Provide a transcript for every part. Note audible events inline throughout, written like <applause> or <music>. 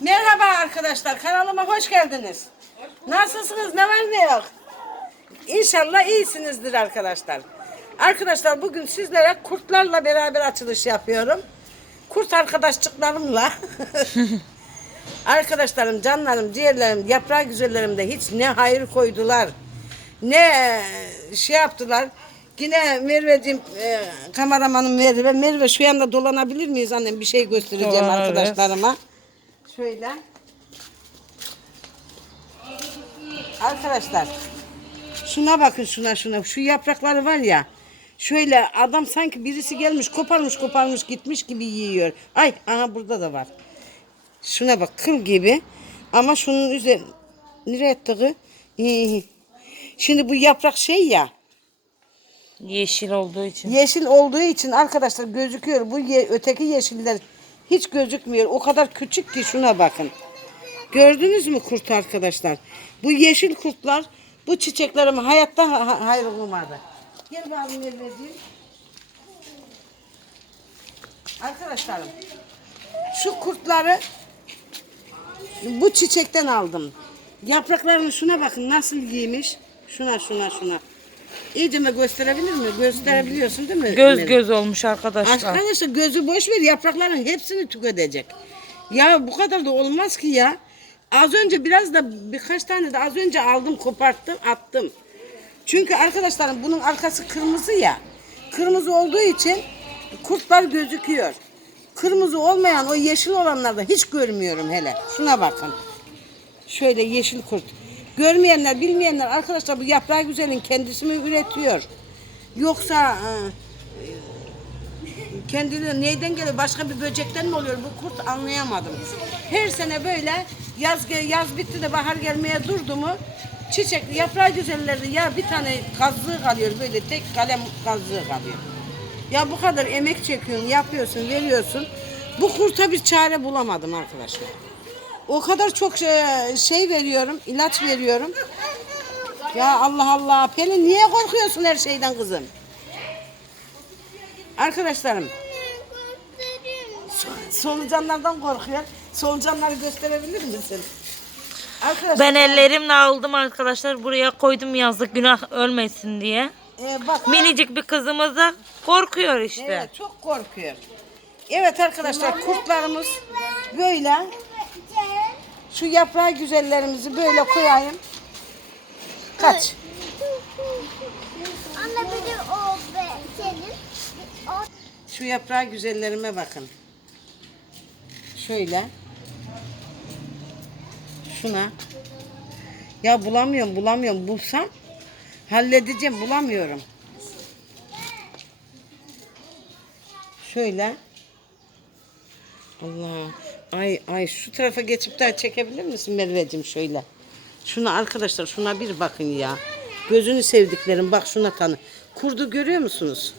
Merhaba arkadaşlar, kanalıma hoş geldiniz. Nasılsınız, ne var ne yok? İnşallah iyisinizdir arkadaşlar. Arkadaşlar bugün sizlere kurtlarla beraber açılış yapıyorum. Kurt arkadaşlıklarımla. <laughs> Arkadaşlarım, canlarım, ciğerlerim, yaprağı güzellerim de hiç ne hayır koydular, ne şey yaptılar. Yine Merve'cim, e, kameramanım Merve. Merve şu yanda dolanabilir miyiz annem? Bir şey göstereceğim Dolanırız. arkadaşlarıma. Şöyle. Arkadaşlar. Şuna bakın şuna şuna. Şu yaprakları var ya. Şöyle adam sanki birisi gelmiş koparmış koparmış gitmiş gibi yiyor. Ay aha burada da var. Şuna bak kıl gibi. Ama şunun üzeri nereye ettiği? Şimdi bu yaprak şey ya. Yeşil olduğu için. Yeşil olduğu için arkadaşlar gözüküyor. Bu ye- öteki yeşiller hiç gözükmüyor. O kadar küçük ki şuna bakın. Gördünüz mü kurt arkadaşlar? Bu yeşil kurtlar bu çiçeklerime hayatta ha- ha- hayır olmadı. Gel bakalım. Arkadaşlarım şu kurtları bu çiçekten aldım. Yapraklarını şuna bakın nasıl giymiş. Şuna şuna şuna. İyice mi gösterebilir mi? Gösterebiliyorsun değil mi? Göz Merve? göz olmuş arkadaşlar. Arkadaşlar gözü boş ver yaprakların hepsini tüketecek. Ya bu kadar da olmaz ki ya. Az önce biraz da birkaç tane de az önce aldım koparttım attım. Çünkü arkadaşlarım bunun arkası kırmızı ya. Kırmızı olduğu için kurtlar gözüküyor. Kırmızı olmayan o yeşil olanlarda hiç görmüyorum hele. Şuna bakın. Şöyle yeşil kurt. Görmeyenler, bilmeyenler arkadaşlar bu yaprağı güzelin kendisi mi üretiyor? Yoksa e, kendini neyden geliyor? Başka bir böcekten mi oluyor? Bu kurt anlayamadım. Her sene böyle yaz yaz bitti de bahar gelmeye durdu mu çiçek yaprağı güzelleri ya bir tane kazığı kalıyor böyle tek kalem kazığı kalıyor. Ya bu kadar emek çekiyorsun, yapıyorsun, veriyorsun. Bu kurta bir çare bulamadım arkadaşlar. O kadar çok şey, şey veriyorum, ilaç veriyorum. Ya Allah Allah. Pelin niye korkuyorsun her şeyden kızım? Arkadaşlarım. so- Solucanlardan korkuyor. Solucanları gösterebilir misin? Arkadaşlar. Ben ellerimle aldım arkadaşlar. Buraya koydum yazdık günah ölmesin diye. e, bak. Minicik bir kızımız da korkuyor işte. Evet çok korkuyor. Evet arkadaşlar kurtlarımız böyle. Şu yaprağı güzellerimizi böyle koyayım. Kaç. Anne bir de o senin. Şu yaprağı güzellerime bakın. Şöyle. Şuna. Ya bulamıyorum bulamıyorum. Bulsam halledeceğim bulamıyorum. Şöyle. Allah. Ay ay şu tarafa geçip daha çekebilir misin Merveciğim şöyle. Şuna arkadaşlar şuna bir bakın ya. Gözünü sevdiklerim bak şuna tanı. Kurdu görüyor musunuz?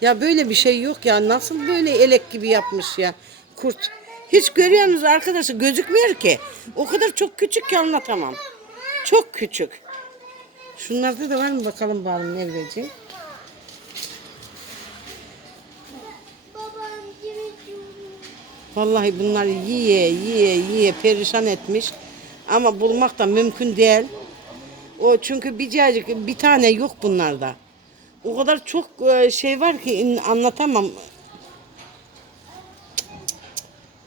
Ya böyle bir şey yok ya. Nasıl böyle elek gibi yapmış ya kurt. Hiç görüyor musunuz arkadaşlar? Gözükmüyor ki. O kadar çok küçük ki anlatamam. Çok küçük. Şunlarda da var mı bakalım bakalım Merveciğim. Vallahi bunlar yiye yiye yiye perişan etmiş. Ama bulmak da mümkün değil. O çünkü bir cacık bir tane yok bunlarda. O kadar çok e, şey var ki anlatamam.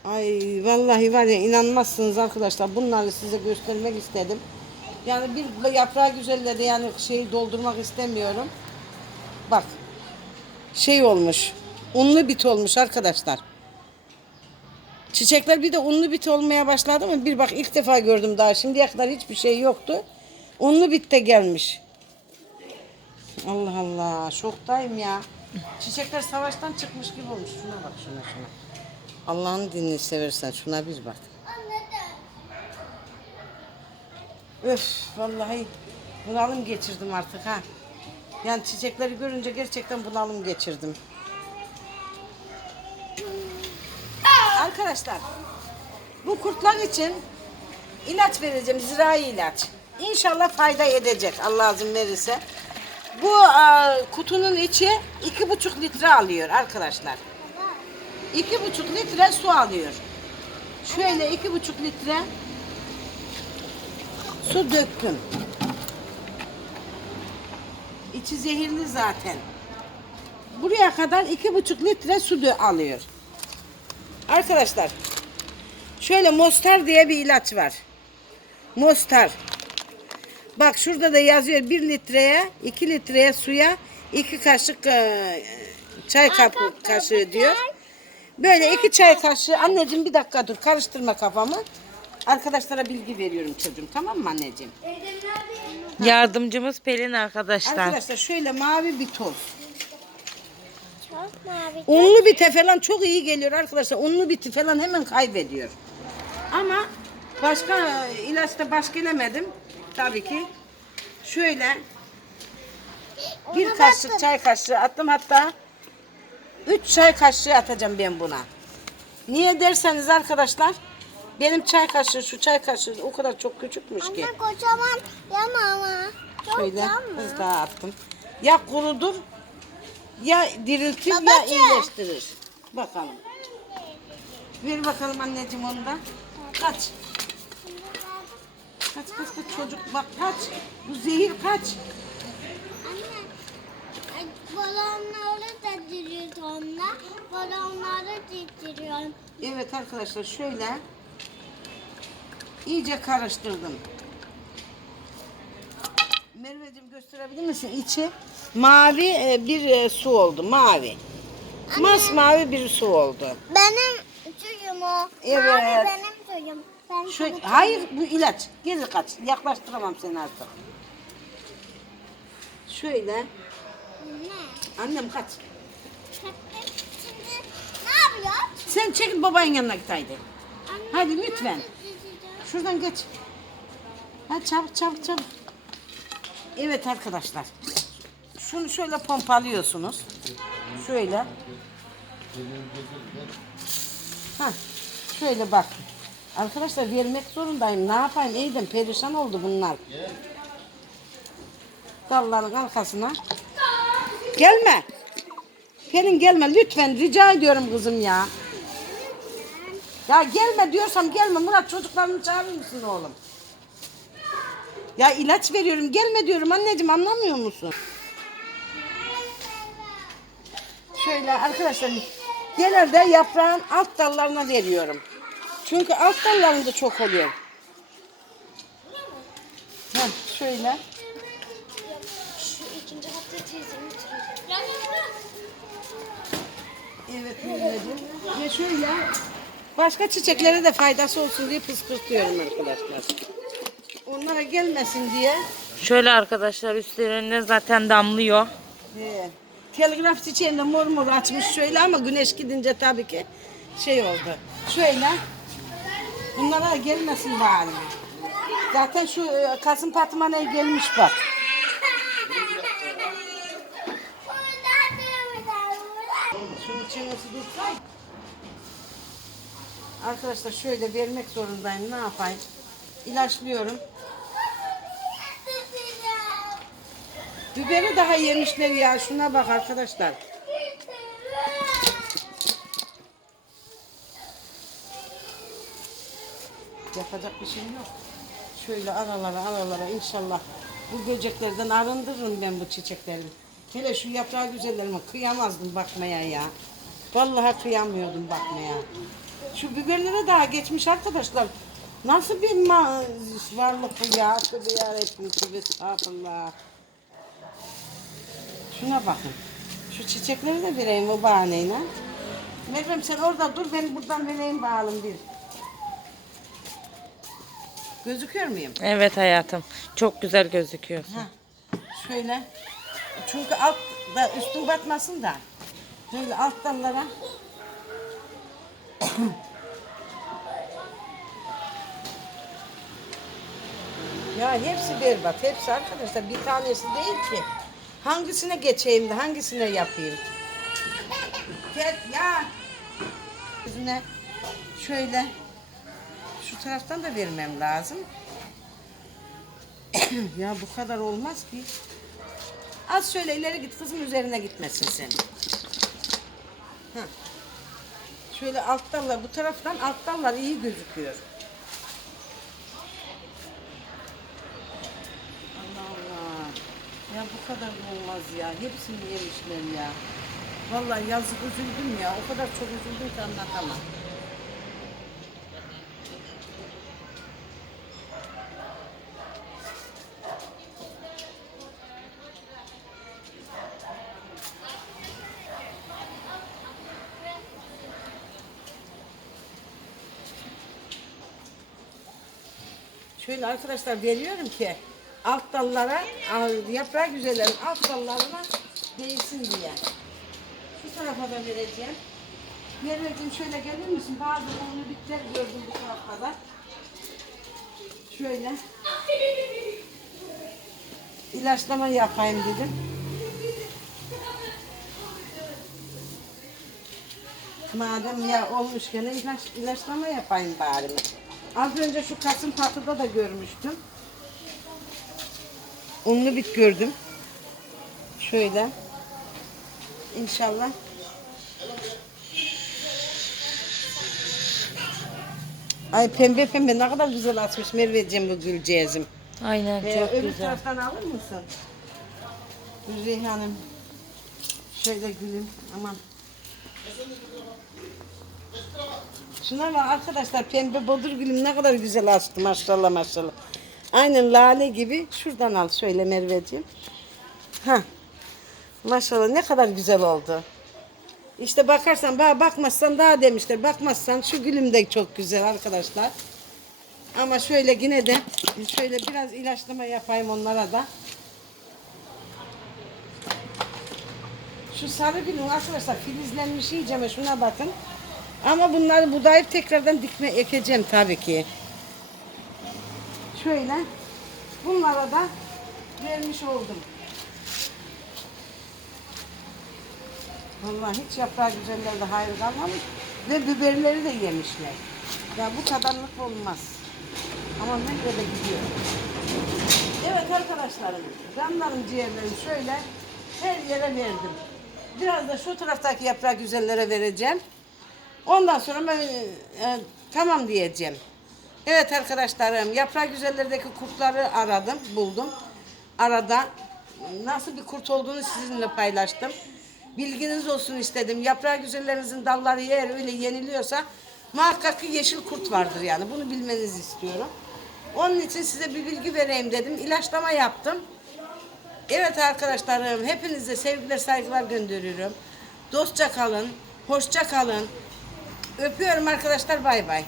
Ay vallahi var ya inanmazsınız arkadaşlar. Bunları size göstermek istedim. Yani bir yaprağı güzelleri yani şeyi doldurmak istemiyorum. Bak. Şey olmuş. Unlu bit olmuş arkadaşlar. Çiçekler bir de unlu bit olmaya başladı mı? Bir bak ilk defa gördüm daha. Şimdiye kadar hiçbir şey yoktu. Unlu bit de gelmiş. Allah Allah. Şoktayım ya. Çiçekler savaştan çıkmış gibi olmuş. Şuna bak şuna şuna. Allah'ın dinini seversen şuna bir bak. Öf vallahi bunalım geçirdim artık ha. Yani çiçekleri görünce gerçekten bunalım geçirdim. Arkadaşlar bu kurtlar için ilaç vereceğim zirai ilaç. İnşallah fayda edecek Allah izin verirse. Bu e, kutunun içi iki buçuk litre alıyor arkadaşlar. İki buçuk litre su alıyor. Şöyle iki buçuk litre su döktüm. İçi zehirli zaten. Buraya kadar iki buçuk litre su alıyor. Arkadaşlar şöyle Mostar diye bir ilaç var. Mostar. Bak şurada da yazıyor 1 litreye 2 litreye suya 2 kaşık e, çay kapı kaşığı diyor. Böyle iki çay kaşığı anneciğim bir dakika dur karıştırma kafamı. Arkadaşlara bilgi veriyorum çocuğum tamam mı anneciğim? Yardımcımız Pelin arkadaşlar. Arkadaşlar şöyle mavi bir toz. Mavi. Unlu biti falan çok iyi geliyor arkadaşlar. Unlu biti falan hemen kaybediyor. Ama başka ilaçta baş gelemedim. Tabii ki. Şöyle bir Ona kaşık baktım. çay kaşığı attım hatta 3 çay kaşığı atacağım ben buna. Niye derseniz arkadaşlar benim çay kaşığı şu çay kaşığı o kadar çok küçükmüş ki. Anne kocaman yama ama. Çok Şöyle yanma. hız daha attım. Ya kurudur ya diriltir ya Babacığım. iyileştirir. Bakalım. Ver bakalım anneciğim onu da. Kaç. Kaç kaç kaç çocuk bak kaç. Bu zehir kaç. Anne. ay, Balonları da diriyor sonra. Balonları diriyor. Evet arkadaşlar şöyle iyice karıştırdım. Merveciğim gösterebilir misin? İçi mavi e, bir e, su oldu. Mavi. Masmavi bir su oldu. Benim suyum o. Evet. Mavi benim suyum. Ben sana- hayır bu ilaç. Geri kaç. Yaklaştıramam seni artık. Şöyle. Anne. Annem kaç. Şimdi ne yapıyor? Sen çekil babanın yanına git haydi. Anne, Hadi lütfen. Şuradan geç. Hadi çabuk çabuk çabuk. Evet arkadaşlar. Şunu şöyle pompalıyorsunuz. Şöyle. Ha, şöyle bak. Arkadaşlar vermek zorundayım. Ne yapayım? İyiden perişan oldu bunlar. Dalların arkasına. Gelme. Pelin gelme lütfen rica ediyorum kızım ya. Ya gelme diyorsam gelme Murat çocuklarını çağırır mısın oğlum? Ya ilaç veriyorum gelme diyorum anneciğim anlamıyor musun? Şöyle arkadaşlar genelde yaprağın alt dallarına veriyorum. Çünkü alt dallarında çok oluyor. Heh, şöyle. Evet Mürveciğim. Ve şöyle başka çiçeklere de faydası olsun diye pıskırtıyorum arkadaşlar. Onlara gelmesin diye Şöyle arkadaşlar üstlerine zaten damlıyor. He. Telgraf çiçeğinde mor mor açmış şöyle ama güneş gidince tabii ki şey oldu. Şöyle. Bunlara gelmesin bari. Zaten şu e, Kasım Patmana'ya gelmiş bak. Şunu çenesi tutsay. Arkadaşlar şöyle vermek zorundayım. Ne yapayım? İlaçlıyorum. Biberi daha yemişler ya. Şuna bak arkadaşlar. Yapacak bir şey yok. Şöyle aralara aralara inşallah bu böceklerden arındırırım ben bu çiçekleri. Hele şu yaprağı güzellerime kıyamazdım bakmaya ya. Vallahi kıyamıyordum bakmaya. Şu biberlere daha geçmiş arkadaşlar. Nasıl bir varlık bu ya? Tövbe yarabbim, tövbe estağfurullah. Şuna bakın. Şu çiçekleri de vereyim o bahaneyle. Meryem sen orada dur ben buradan vereyim bağalım bir. Gözüküyor muyum? Evet hayatım. Çok güzel gözüküyorsun. Ha. Şöyle. Çünkü alt da üstün batmasın da. Böyle alt dallara. <coughs> ya hepsi berbat. Hepsi arkadaşlar bir tanesi değil ki. Hangisine geçeyim de hangisine yapayım? Gel ya. Yüzüne şöyle şu taraftan da vermem lazım. <clears throat> ya bu kadar olmaz ki. Az şöyle ileri git kızım üzerine gitmesin sen. Heh. Şöyle alt dallar bu taraftan alt dallar iyi gözüküyor. Allah Allah. Ya bu kadar da olmaz ya. Hepsini yemişler ya. Vallahi yazık üzüldüm ya. O kadar çok üzüldüm ki anlatamam. Şöyle arkadaşlar veriyorum ki alt dallara al- yaprak güzellerin alt dallarına değsin diye. Şu tarafa da vereceğim. Merveciğim şöyle gelir misin? Bazı onu bitler gördüm bu tarafa da. Şöyle. İlaçlama yapayım dedim. Madem ya olmuşken ilaç, ilaçlama yapayım bari. Az önce şu Kasım Patı'da da görmüştüm. Unlu bit gördüm. Şöyle. İnşallah. Ay pembe pembe ne kadar güzel atmış Merveciğim bu gülceğizim. Aynen Ee, çok öbür güzel. taraftan alır mısın? Reyhan'ım. Şöyle gülüm. Aman. Şuna bak arkadaşlar pembe bodur gülüm ne kadar güzel açtı maşallah maşallah. Aynen lale gibi. Şuradan al şöyle Merveciğim. Ha. Maşallah ne kadar güzel oldu. İşte bakarsan bana bakmazsan daha demişler. Bakmazsan şu gülüm de çok güzel arkadaşlar. Ama şöyle yine de şöyle biraz ilaçlama yapayım onlara da. Şu sarı gülün arkadaşlar filizlenmiş iyice şuna bakın. Ama bunları budayıp tekrardan dikme ekeceğim tabii ki. Şöyle bunlara da vermiş oldum. Vallahi hiç yaprağı güzellerde hayır kalmamış ve biberleri de yemişler. Ya bu kadarlık olmaz. Ama nerede de gidiyor. Evet arkadaşlarım, canlarım ciğerlerim şöyle her yere verdim. Biraz da şu taraftaki yaprağı güzellere vereceğim. Ondan sonra ben e, tamam diyeceğim. Evet arkadaşlarım, yaprak güzellerdeki kurtları aradım, buldum. Arada nasıl bir kurt olduğunu sizinle paylaştım. Bilginiz olsun istedim. Yaprak güzellerinizin dalları eğer öyle yeniliyorsa muhakkak ki yeşil kurt vardır yani. Bunu bilmenizi istiyorum. Onun için size bir bilgi vereyim dedim. İlaçlama yaptım. Evet arkadaşlarım, hepinize sevgiler, saygılar gönderiyorum. Dostça kalın, hoşça kalın. Öpüyorum arkadaşlar, bay bay.